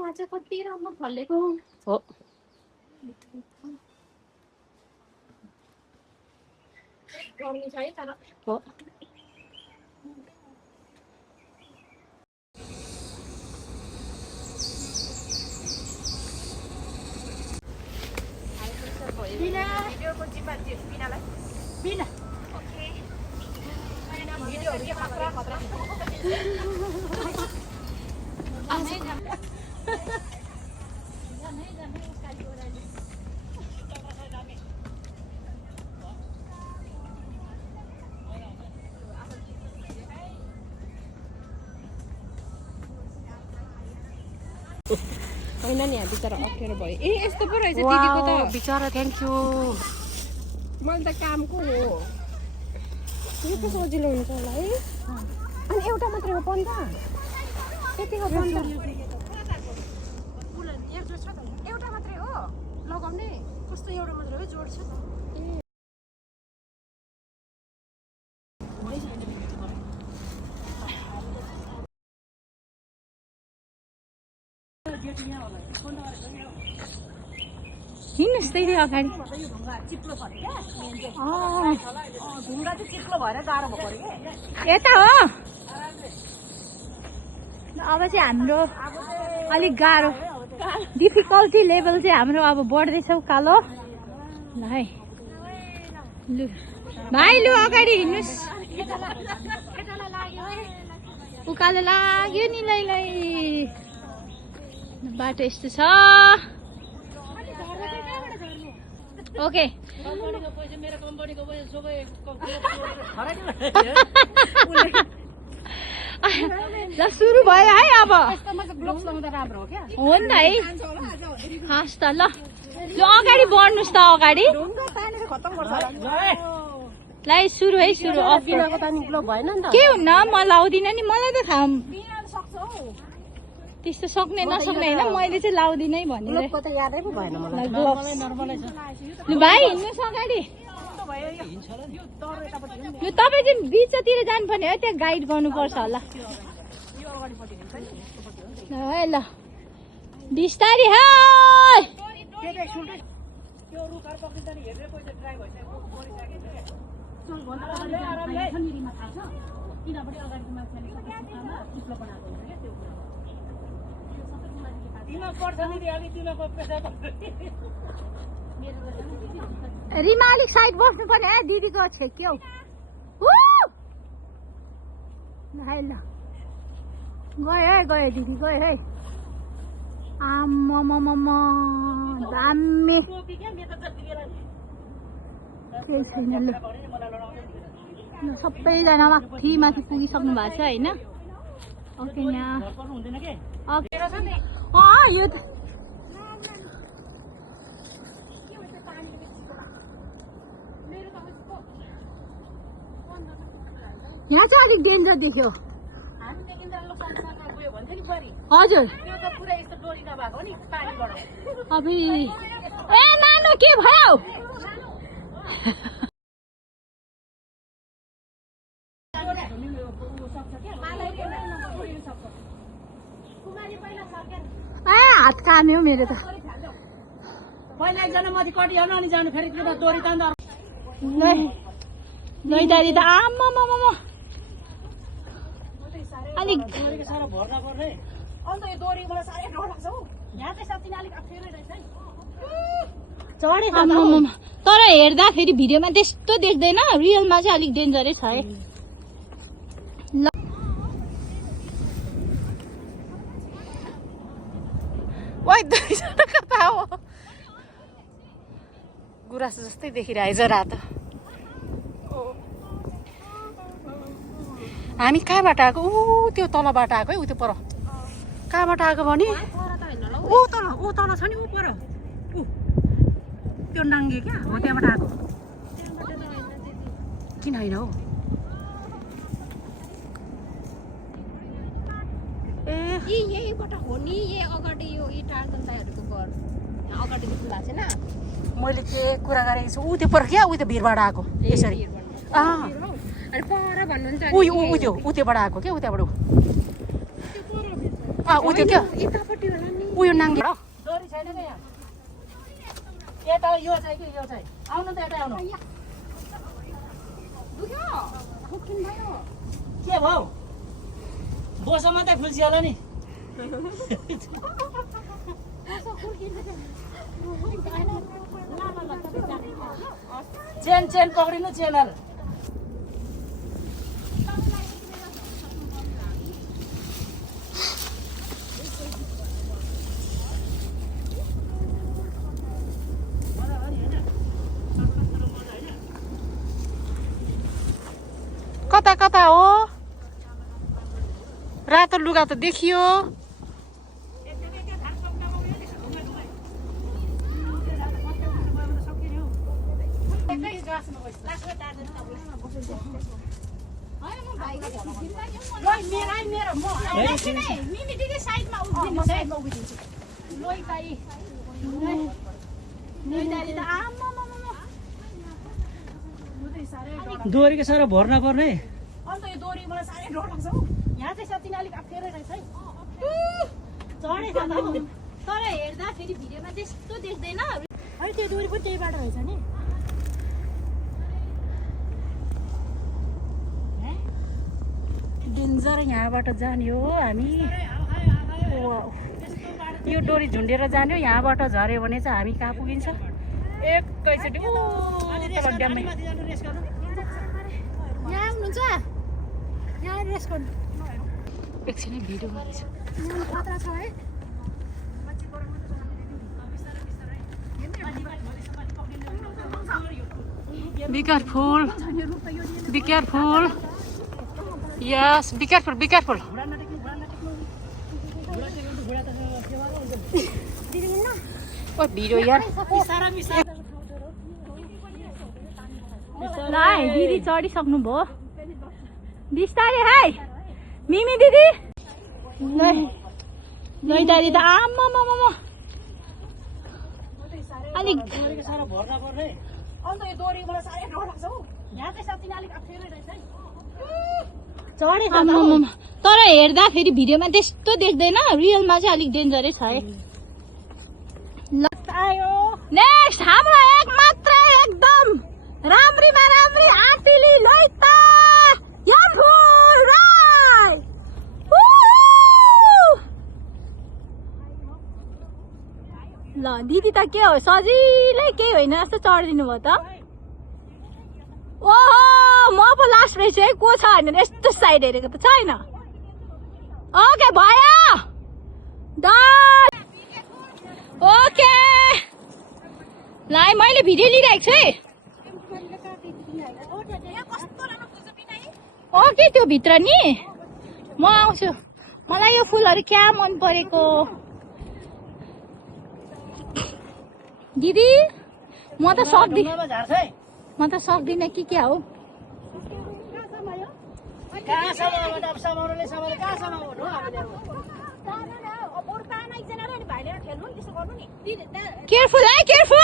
यहाँ चाहिँ कति राम्रो फलेको हो गर्मी छ है तर हो भिडियोको जिम्मा बिनालाई बिना ओके भिडियोहरु के खतरा खतरा होइन नि बिचरा अप्ठ्यारो भयो ए यस्तो पो रहेछ दिदीको त बिचरा थ्याङ्क यू मैले त कामको हो यो पो सजिलो हुन्छ होला है अनि एउटा मात्रै हो पन्ध्र त्यतिको पन्ध्र एउटा मात्रै हो लगाउने कस्तो एउटा मात्रै हो जोड छ त हिँड्नुहोस् त्यही अगाडि चिप्लो छ क्या ढुङ्गा चाहिँ चिप्लो भएर गाह्रो भएको अरे के यता हो अब चाहिँ हाम्रो अलिक गाह्रो डिफिकल्टी लेभल चाहिँ हाम्रो अब बढ्दैछौ कालो ल है लु भाइ लु अगाडि हिँड्नुहोस् उकालो लाग्यो नि लै बाटो यस्तो छ ओके ल सुरु भयो है अब हो नि त है हस् त ल अगाडि बढ्नुहोस् त अगाडि ल सुरु है सुरु के हुन्न म लाउँदिनँ नि मलाई त थाहा त्यस्तो सक्ने नसक्ने होइन मैले चाहिँ लाउँदिनै भने भाइ हिँड्नुहोस् अगाडि लु तपाईँ चाहिँ बिचतिर जानुपर्ने हो त्यहाँ गाइड गर्नुपर्छ होला है ल बिस्तारी हाय रिमा अलिक साइड बस्नु पर्ने है दिदीको छेक्यौ ल गयो दिदी गयो है आम्मामामा दामी केही छैन लु सबैजना माथि पुगिसक्नु भएको छ होइन ओके यहाँ यो त यहाँ चाहिँ अलिक डेन्जर देख्यो हजुर अब ए नानु के भयो हात काम्यो मेरो त पहिला एकजना माथि कटिहाल्नु अनि जानु फेरि त्यो दोरी तान्दा दादी त आम्मामामा अलिक तर हेर्दाखेरि भिडियोमा त्यस्तो देख्दैन रियलमा चाहिँ अलिक डेन्जरै छ है कता हो गुराँस जस्तै देखिरहेछ रात हामी कहाँबाट आएको त्यो तलबाट आएको है त्यो पर कहाँबाट आएको भने तल छ नि पर त्यो नाङ्गे क्या हो त्यहाँबाट आएको किन होइन हौ ए यहीबाट हो नि यही अगाडि यो टार्जन दाइहरूको घर अगाडि देख्नु भएको छैन मैले के कुरा गरेको छु ऊ त्यो पर क्या ऊ त्यो भिरबाट आएको यसरी अनि पर भन्नुहुन्छ ऊ त्योबाट आएको क्या ऊ त्यहाँबाट ऊ त्यो क्या यतापट्टि होला नि ऊ यो नाङ्गे डोरी छैन क्या यहाँ यता यो चाहिँ कि यो चाहिँ आउनु त यता आउनु दुख्यो खुक्किन भयो के भयो बोसो मात्रै फुल्सी होला नि चेन पक्रिनु चेनहरू कता कता हो रातो लुगा त देखियो दोहोरीको साह्रो भर्न पर्ने अन्त यो दोरी मलाई साह्रै डर लाग्छ हौ यहाँ चाहिँ साँच्चै अलिक अप्ठ्यारो रहेछ है चढेछ तर हेर्दा फेरि भिडियोमा त्यस्तो देख्दैन है त्यो दोरी पनि त्यही बाटो रहेछ नि डेन्जर यहाँबाट जाने हो हामी यो डोरी झुन्डेर जाने हो यहाँबाट झऱ्यो भने चाहिँ हामी कहाँ पुगिन्छ एकैचोटि ड्याममै यहाँ आउनुहुन्छ यहाँ रेस्ट गर्नु एकछिनै भिडियो गर्दैछ खतरा छ है Be careful. Be careful. Yes, be careful, be careful. Oh, video यार. ल है दिदी चढिसक्नु भयो बिस्तारै है मिमी दिदी नै दादी त आम्मामामा अलिक साह्रो भर्न पर्ने अन्त यो दोरी मलाई साह्रै डर लाग्छ हौ यहाँ चाहिँ साँच्चै अलिक अप्ठ्यारो रहेछ है आम्मामामा तर हेर्दा फेरि भिडियोमा त्यस्तो देख्दैन रियलमा चाहिँ अलिक डेन्जरै छ है आयो नेक्स्ट हाम्रो एक मात्र एकदम राम्रीमा राम्री आँटिली लैता यामफुल राई ल दिदी त के हो सजिलै केही होइन जस्तो चढिदिनु भयो त ओहो म पो लास्ट रहेछु है को छ भनेर यस्तो साइड हेरेको त छैन ओके भयो डन ओके ल मैले भिडियो लिइरहेको छु है के त्यो भित्र नि म आउँछु मलाई यो फुलहरू क्या मन परेको दिदी म त सक्दिनँ कि क्या हो केयरफुल है केयरफुल